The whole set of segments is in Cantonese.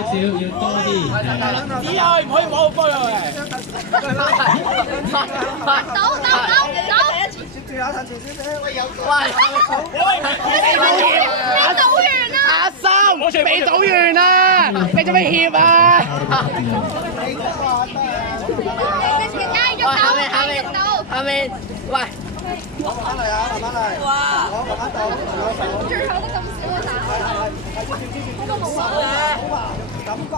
少要多啲。只係唔可以摸個波入嚟。接住下陳前小姐，喂有喂，阿三，俾組員啊！你做咩協啊？下面，喂，慢慢嚟啊，慢慢嚟。哇！好，慢慢到，最後都咁少啊，打。係，感覺。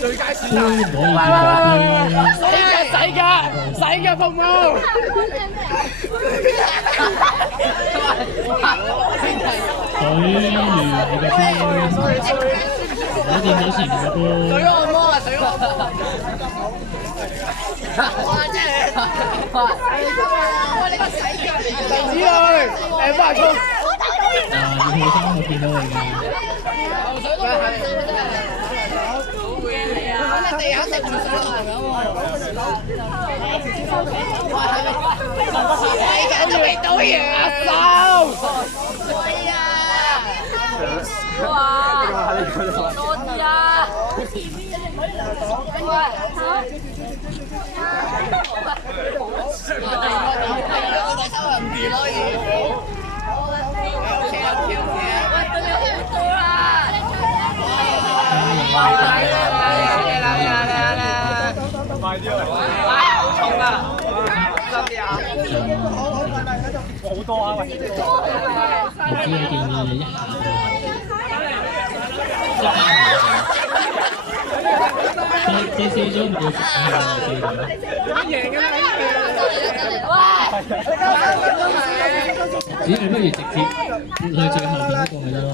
最佳選擇。洗嘅服務。水完你個波，我見到前面個波。水按摩啊，水按摩。哇！真係，哇！你個洗腳嚟嘅。子女，誒幫下沖。要去衫我見到你㗎。地下食住水流咁喎。洗緊都未到完，阿嫂。係啊。哇！多啲啊！快啲嚟！好重啊！心啲啊！好多啊！喂！我只係建議你一下借少咗唔要食啊！贏嘅啦！咦？你不如直接去最後邊嗰個咪得咯。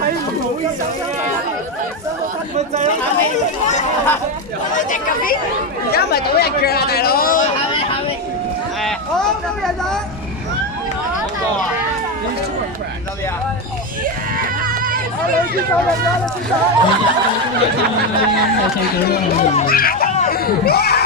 杯冇電就而家咪倒人腳啊，大佬！下面，好，今日就。女子手嚟咗，女子手。我細佬可以。